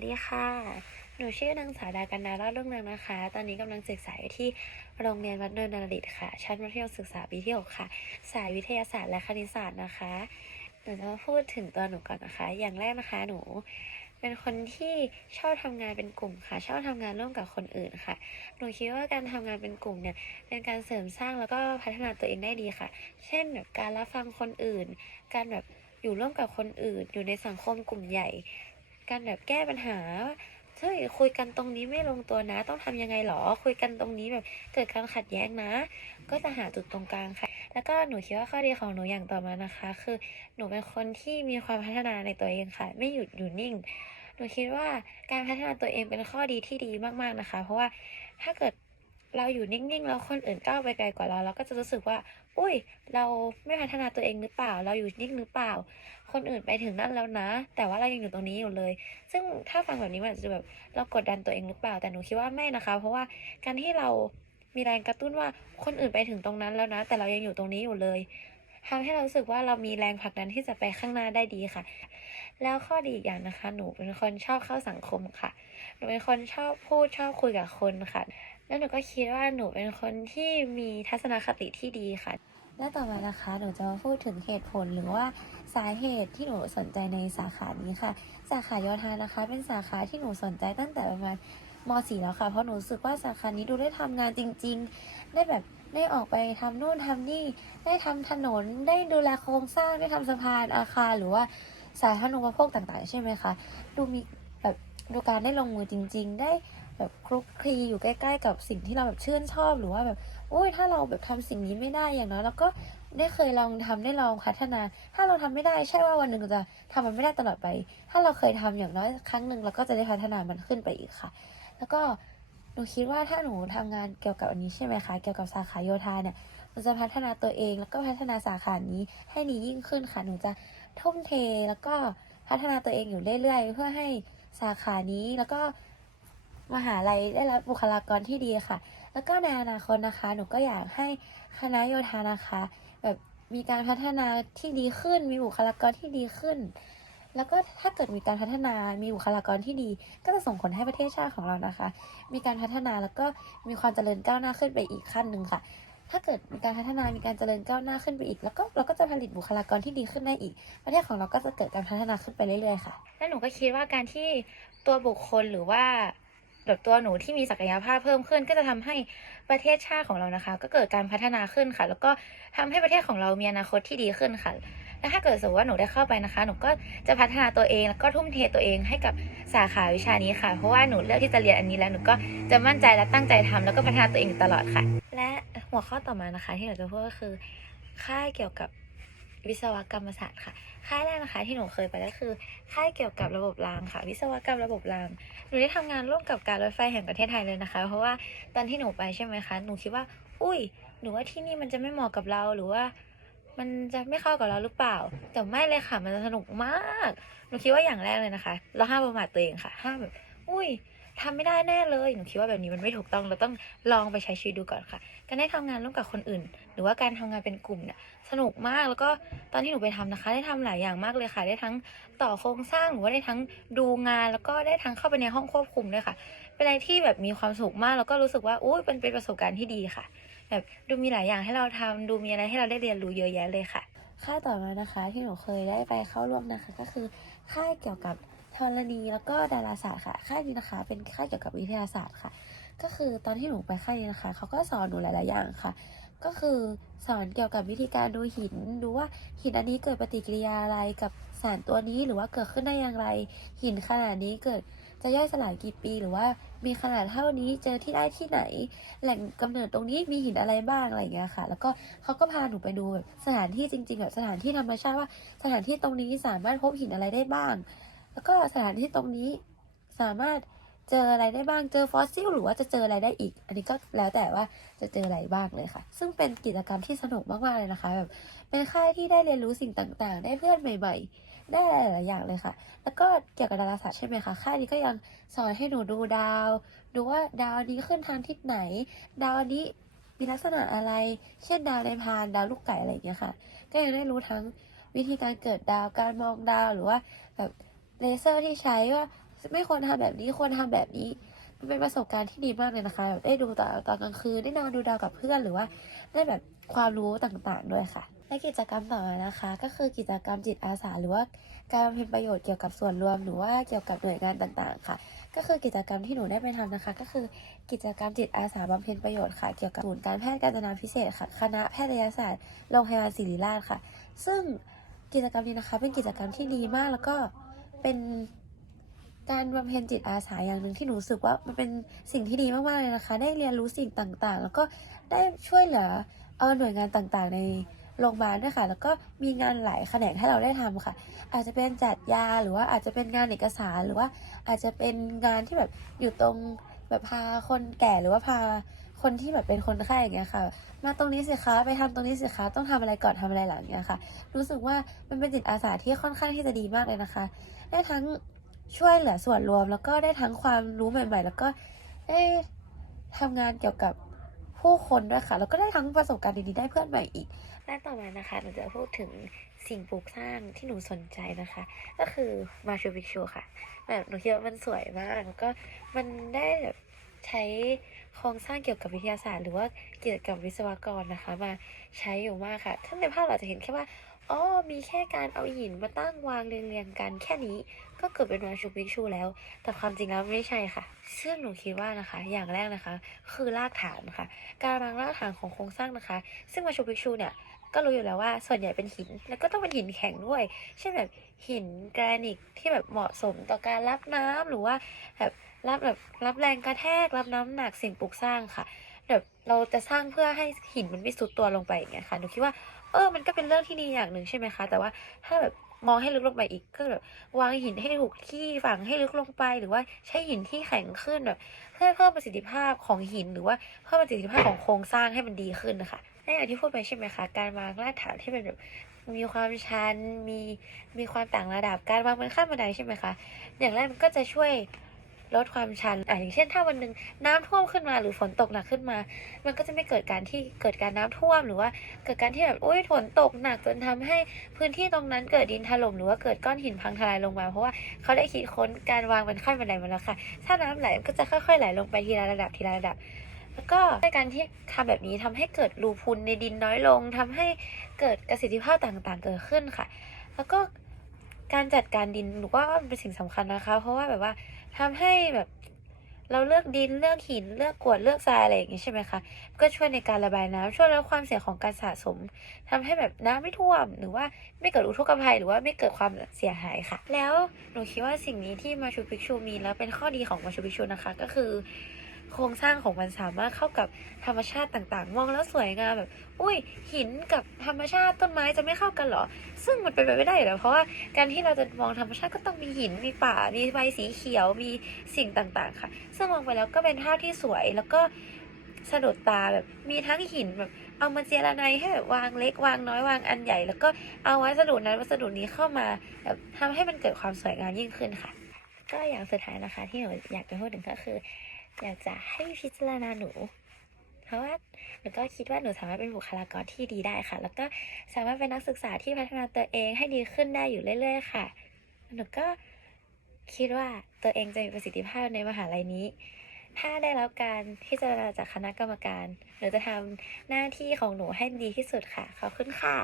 วัสดีค่ะ หนูชื่อนางสาวดากันดาลอดรุ่งเรืองนะคะ ตอนนี้กำลังศึกษาอยู่ที่โรงเรียนวัดเนินนรดิตค่ะ ชั้นมัธยมศึกษาปีที่ 6 ค่ะ สายวิทยาศาสตร์และคณิตศาสตร์นะคะ หนูจะมาพูดถึงตัวหนูก่อนนะคะ อย่างแรกนะคะ หนูเป็นคนที่ชอบทำงานเป็นกลุ่มค่ะ ชอบทำงานร่วมกับคนอื่นค่ะ หนูคิดว่าการทำงานเป็นกลุ่มเนี่ย เป็นการเสริมสร้างแล้วก็พัฒนาตัวเองได้ดีค่ะ เช่นแบบการรับฟังคนอื่น การแบบอยู่ร่วมกับคนอื่น อยู่ในสังคมกลุ่มใหญ่ การแบบแก้ปัญหาเฮ้ยคุยกันตรงนี้ไม่ลงตัวนะ ต้องทำยังไงหรอ คุยกันตรงนี้แบบเกิดการขัดแย้งนะ ก็จะหาจุดตรงกลางค่ะ แล้วก็หนูคิดว่าข้อดีของหนูอย่างต่อมานะคะ คือหนูเป็นคนที่มีความพัฒนาในตัวเองค่ะ ไม่หยุดอยู่นิ่ง หนูคิดว่าการพัฒนาตัวเองเป็นข้อดีที่ดีมากๆนะคะ เพราะว่าถ้าเกิด เราอยู่นิ่งๆแล้วคนอื่นก้าวไปไกลกว่าเรา เราก็จะรู้สึกว่า อุ้ย เราไม่พัฒนาตัวเองหรือเปล่า เราอยู่นิ่งหรือเปล่า คนอื่นไปถึงนั่นแล้วนะ แต่ว่าเรายังอยู่ตรงนี้อยู่เลย ซึ่งถ้าฟังแบบนี้มันอาจจะแบบเรากดดันตัวเองหรือเปล่า แต่หนูคิดว่าไม่นะคะ เพราะว่าการที่เรามีแรงกระตุ้นว่าคนอื่นไปถึงตรงนั้นแล้วนะ แต่เรายังอยู่ตรงนี้อยู่เลยทำให้เรารู้สึกว่าเรามีแรงผลักดันที่จะไปข้างหน้าได้ดีค่ะ แล้วข้อดีอีกอย่างนะคะ หนูเป็นคนชอบเข้าสังคมค่ะ หนูเป็นคนชอบพูดชอบคุยกับคนค่ะ แล้วหนูก็คิดว่าหนูเป็นคนที่มีทัศนคติที่ดีค่ะ และต่อมานะคะหนูจะมาพูดถึงเหตุผลหรือว่าสาเหตุที่หนูสนใจในสาขานี้ค่ะ สาขาโยธานะคะ เป็นสาขาที่หนูสนใจตั้งแต่ประมาณม .4 แล้วค่ะ เพราะหนูรู้สึกว่าสาขานี้ดูได้ทำงานจริง ๆ ได้แบบได้ออกไปทำนู่นทำนี่ ได้ทำถนน ได้ดูแลโครงสร้าง ได้ทำสะพานอาคารหรือว่าสาธารณูปโภคต่างๆ ใช่ไหมคะ ดูมีแบบดูการได้ลงมือจริง ๆ ได้ แบบคลุกคลีอยู่ใกล้ ๆ กับสิ่งที่เราแบบชื่นชอบหรือว่าแบบโอ้ยถ้าเราแบบทำสิ่งนี้ไม่ได้อย่างน้อยเราก็ได้เคยลองทำได้ลองพัฒนา ถ้าเราทำไม่ได้ใช่ว่าวันหนึ่งจะทำมันไม่ได้ตลอดไป ถ้าเราเคยทำอย่างน้อยครั้งหนึ่งเราก็จะได้พัฒนามันขึ้นไปอีกค่ะ แล้วก็หนูคิดว่าถ้าหนูทำงานเกี่ยวกับอันนี้ใช่ไหมคะเกี่ยวกับสาขาโยธาเนี่ยหนูจะพัฒนาตัวเอง แล้วก็พัฒนาสาขานี้ให้ดียิ่งขึ้นค่ะหนูจะทุ่มเทแล้วก็พัฒนาตัวเองอยู่เรื่อยๆ เพื่อให้สาขานี้แล้วก็ มหาลัยได้รับบุคลากรที่ดีค่ะ แล้วก็ในอนาคตนะคะ หนูก็อยากให้คณะโยธานะคะ แบบมีการพัฒนาที่ดีขึ้น มีบุคลากรที่ดีขึ้น แล้วก็ถ้าเกิดมีการพัฒนา มีบุคลากรที่ดี ก็จะส่งผลให้ประเทศชาติของเรานะคะ มีการพัฒนาแล้วก็มีความเจริญก้าวหน้าขึ้นไปอีกขั้นหนึ่งค่ะถ้าเกิดมีการพัฒนา มีการเจริญก้าวหน้าขึ้นไปอีก แล้วก็เราก็จะผลิตบุคลากรที่ดีขึ้นได้อีก ประเทศของเราก็จะเกิดการพัฒนาขึ้นไปเรื่อยๆค่ะ และหนูก็คิดว่าการที่ตัวบุคคลหรือว่า แบบตัวหนูที่มีศักยภาพเพิ่มขึ้น ก็จะทำให้ประเทศชาติของเรานะคะ ก็เกิดการพัฒนาขึ้นค่ะ แล้วก็ทำให้ประเทศของเรามีอนาคตที่ดีขึ้นค่ะ และถ้าเกิดสมมติว่าหนูได้เข้าไปนะคะ หนูก็จะพัฒนาตัวเองแล้วก็ทุ่มเทตัวเองให้กับสาขาวิชานี้ค่ะ เพราะว่าหนูเลือกที่จะเรียนอันนี้แล้วหนูก็จะมั่นใจและตั้งใจทำแล้วก็พัฒนาตัวเองตลอดค่ะ และหัวข้อต่อมานะคะ ที่หนูจะพูดก็คือค่ายเกี่ยวกับ วิศวกรรมศาสตร์ค่ะ ค่ายแรกนะคะที่หนูเคยไปก็คือ ค่ายเกี่ยวกับระบบรางค่ะ วิศวกรรมระบบราง หนูได้ทำงานร่วมกับการรถไฟแห่งประเทศไทยเลยนะคะ เพราะว่าตอนที่หนูไปใช่ไหมคะ หนูคิดว่า อุ้ย หนูว่าที่นี่มันจะไม่เหมาะกับเราหรือว่า มันจะไม่เข้ากับเราหรือเปล่า แต่ไม่เลยค่ะ มันสนุกมาก หนูคิดว่าอย่างแรกเลยนะคะ เราห้ามประมาทตัวเองค่ะ ห้ามแบบ อุ้ยทำไม่ได้แน่เลย หนูคิดว่าแบบนี้มันไม่ถูกต้อง เราต้องลองไปใช้ชีวิตดูก่อนค่ะ การได้ทำงานร่วมกับคนอื่น รือว่าการทำงานเป็นกลุ่มเนี่ยสนุกมากแล้วก็ตอนที่หนูไปทำนะคะ ได้ทำหลายอย่างมากเลยค่ะ ได้ทั้งต่อโครงสร้างหรือว่าได้ทั้งดูงาน แล้วก็ได้ทั้งเข้าไปในห้องควบคุมด้วยค่ะ เป็นอะไรที่แบบมีความสุขมาก แล้วก็รู้สึกว่าอุ้ยเป็นเป็นประสบการณ์ที่ดีค่ะ แบบดูมีหลายอย่างให้เราทำดูมีอะไรให้เราได้เรียนรู้เยอะแยะเลยค่ะ ค่ายต่อมานะคะที่หนูเคยได้ไปเข้าร่วมนะคะ ก็คือค่ายเกี่ยวกับธรณีแล้วก็ดาราศาสตร์ค่ะ ค่ายนี้นะคะ เป็นค่ายเกี่ยวกับวิทยาศาสตร์ค่ะ ก็คือตอนที่หนูไปค่ายนี้นะคะ เขาก็สอนหนูหลาย ๆ อย่างค่ะ ก็คือสอนเกี่ยวกับวิธีการดูหิน ดูว่าหินอันนี้เกิดปฏิกิริยาอะไรกับสารตัวนี้หรือว่าเกิดขึ้นได้อย่างไร หินขนาดนี้เกิดจะย่อยสลายกี่ปี หรือว่ามีขนาดเท่านี้เจอที่ได้ที่ไหน แหล่งกำเนิดตรงนี้มีหินอะไรบ้างอะไรอย่างเงี้ยค่ะ แล้วก็เขาก็พาหนูไปดูแบบสถานที่จริง ๆ แบบสถานที่ธรรมชาติว่า สถานที่ตรงนี้สามารถพบหินอะไรได้บ้าง แล้วก็สถานที่ตรงนี้สามารถ เจออะไรได้บ้าง เจอฟอสซิลหรือว่าจะเจออะไรได้อีก อันนี้ก็แล้วแต่ว่าจะเจออะไรบ้างเลยค่ะ ซึ่งเป็นกิจกรรมที่สนุกมากๆเลยนะคะแบบเป็นค่ายที่ได้เรียนรู้สิ่งต่างๆ ได้เพื่อนใหม่ ๆ ได้หลายๆอย่างเลยค่ะ แล้วก็เกี่ยวกับดาราศาสตร์ใช่ไหมคะค่ายนี้ก็ยังสอนให้หนูดูดาว ดูว่าดาวนี้ขึ้นทางทิศไหน ดาวนี้มีลักษณะอะไร เช่นดาวในพานดาวลูกไก่อะไรอย่างเงี้ยค่ะ ก็ยังได้รู้ทั้งวิธีการเกิดดาว การมองดาว หรือว่าแบบเลเซอร์ที่ใช้ว่า ไม่ควรทำแบบนี้ควรทำแบบนี้มันเป็นประสบการณ์ที่ดีมากเลยนะคะแบบได้ดูตอนตอนกลางคืนได้นอนดูดาวกับเพื่อนหรือว่าได้แบบความรู้ต่างๆด้วยค่ะและกิจกรรมต่อมานะคะ ก็คือกิจกรรมจิตอาสาหรือว่าการบำเพ็ญประโยชน์เกี่ยวกับส่วนรวม หรือว่าเกี่ยวกับหน่วยงานต่างๆ ค่ะ ก็คือกิจกรรมที่หนูได้ไปทำนะคะ ก็คือกิจกรรมจิตอาสาบำเพ็ญประโยชน์ค่ะเกี่ยวกับศูนย์การแพทย์การจนาพิเศษค่ะคณะแพทยศาสตร์โรงพยาบาลศิริราชค่ะ ซึ่งกิจกรรมนี้นะคะ เป็นกิจกรรมที่ดีมากแล้วก็เป็น การบำเพ็ญจิตอาสาอย่างหนึ่งที่หนูรู้สึกว่ามันเป็นสิ่งที่ดีมากๆเลยนะคะ ได้เรียนรู้สิ่งต่างๆ แล้วก็ได้ช่วยเหลือเอาหน่วยงานต่างๆ ในโรงพยาบาลด้วยค่ะ แล้วก็มีงานหลายแขนงให้เราได้ทำค่ะ อาจจะเป็นจัดยาหรือว่าอาจจะเป็นงานเอกสารหรือว่าอาจจะเป็นงานที่แบบอยู่ตรงแบบพาคนแก่หรือว่าพาคนที่แบบเป็นคนไข้อย่างเงี้ยค่ะ มาตรงนี้สิคะไปทำตรงนี้สิคะต้องทำอะไรก่อนทำอะไรหลังเนี้ยค่ะ รู้สึกว่ามันเป็นจิตอาสาที่ค่อนข้างที่จะดีมากเลยนะคะ ได้ทั้ง ช่วยเหลือส่วนรวม แล้วก็ได้ทั้งความรู้ใหม่ ๆ แล้วก็ได้ทำงานเกี่ยวกับผู้คนด้วยค่ะ แล้วก็ได้ทั้งประสบการณ์ดีๆได้เพื่อนใหม่อีกและต่อมานะคะหนูจะพูดถึงสิ่งปลูกสร้างที่หนูสนใจนะคะ ก็คือมาชูบิชูค่ะแบบหนูคิดว่ามันสวยมากแล้วก็มันได้แบบใช้โครงสร้างเกี่ยวกับวิทยาศาสตร์ หรือว่าเกี่ยวกับวิศวกรนะคะ มาใช้อยู่มากค่ะถ้าในภาพเราจะเห็นแค่ว่า อ๋อมีแค่การเอาหินมาตั้งวางเรียงๆกันแค่นี้ก็เกิดเป็นมาชูบิชูแล้ว แต่ความจริงแล้วไม่ใช่ค่ะ ซึ่งหนูคิดว่านะคะ อย่างแรกนะคะ คือรากฐานค่ะ การวางรากฐานของโครงสร้างนะคะ ซึ่งมาชูบิชูเนี่ยก็รู้อยู่แล้วว่าส่วนใหญ่เป็นหิน แล้วก็ต้องเป็นหินแข็งด้วย เช่นแบบหินแกรนิตที่แบบเหมาะสมต่อการรับน้ำหรือว่าแบบรับแบบรับแรงกระแทก รับน้ำหนักสิ่งปลูกสร้างค่ะแบบเราจะสร้างเพื่อให้หินมันไม่สุดตัวลงไปอย่างเงี้ยค่ะหนูคิดว่า เออ มันก็เป็นเรื่องที่ดีอย่างหนึ่งใช่ไหมคะ แต่ว่าถ้าแบบมองให้ลึกลงไปอีกก็แบบวางหินให้ถูกที่ฝังให้ลึกลงไป หรือว่าใช้หินที่แข็งขึ้นแบบเพื่อเพิ่มประสิทธิภาพของหิน หรือว่าเพิ่มประสิทธิภาพของโครงสร้างให้มันดีขึ้นนะคะและอย่างที่พูดไปใช่ไหมคะการวางรากฐานที่เป็นแบบมีความชันมีมีความต่างระดับการวางบนขั้นบันไดใช่ไหมคะอย่างแรกมันก็จะช่วย ลดความชันอะอย่างเช่นถ้าวันหนึ่งน้ำท่วมขึ้นมาหรือฝนตกหนักขึ้นมา มันก็จะไม่เกิดการที่เกิดการน้ำท่วมหรือว่าเกิดการที่แบบอุ้ยฝนตกหนักจนทำให้พื้นที่ตรงนั้นเกิดดินถล่มหรือว่าเกิดก้อนหินพังทลายลงมา เพราะว่าเขาได้คิดค้นการวางเป็นขั้นบันไดมาแล้วค่ะ ถ้าน้ำไหลมันก็จะค่อยๆไหลลงไปทีละระดับทีละระดับแล้วก็ในการที่ทำแบบนี้ทำให้เกิดรูพุนในดินน้อยลงทำให้เกิดประสิทธิภาพต่างๆ เกิดขึ้นค่ะ แล้วก็การจัดการดินหนูว่าเป็นสิ่งสำคัญนะคะ เพราะว่าแบบว่า ทำให้แบบ เราเลือกดินเลือกหินเลือกกวดเลือกทรายอะไรอย่างงี้ใช่ไหมคะก็ช่วยในการระบายน้ำช่วยลดความเสี่ยงของการสะสมทำให้แบบน้ำไม่ท่วม หรือว่าไม่เกิดอุทกภัยหรือว่าไม่เกิดความเสียหายค่ะ แล้วหนูคิดว่าสิ่งนี้ที่มาชูปิกชูมีแล้วเป็นข้อดีของมาชูปิกชูนะคะ ก็คือ โครงสร้างของมันสามารถเข้ากับธรรมชาติต่างๆ มองแล้วสวยงามแบบ อุ้ยหินกับธรรมชาติต้นไม้จะไม่เข้ากันเหรอ ซึ่งมันเป็นไปไม่ได้อยู่แล้วเพราะว่าการที่เราจะมองธรรมชาติก็ต้องมีหินมีป่ามีใบสีเขียวมีสิ่งต่างๆ ค่ะ ซึ่งมองไปแล้วก็เป็นภาพที่สวยแล้วก็สะดุดตาแบบมีทั้งหินแบบเอามาเจรไนให้แบบวางเล็กวางน้อยวางอันใหญ่ แล้วก็เอาวัสดุนั้นวัสดุนี้เข้ามาแบบทำให้มันเกิดความสวยงามยิ่งขึ้นค่ะ ก็อย่างสุดท้ายนะคะที่หนูอยากจะพูดถึงก็คือ อยากจะให้พิจารณาหนู เพราะว่าหนูก็คิดว่าหนูสามารถเป็นบุคลากรที่ดีได้ค่ะ แล้วก็สามารถเป็นนักศึกษาที่พัฒนาตัวเองให้ดีขึ้นได้อยู่เรื่อยๆค่ะ หนูก็คิดว่าตัวเองจะมีประสิทธิภาพในมหาลัยนี้ ถ้าได้รับการพิจารณาจากคณะกรรมการ หนูจะทำหน้าที่ของหนูให้ดีที่สุดค่ะ ขอบคุณค่ะ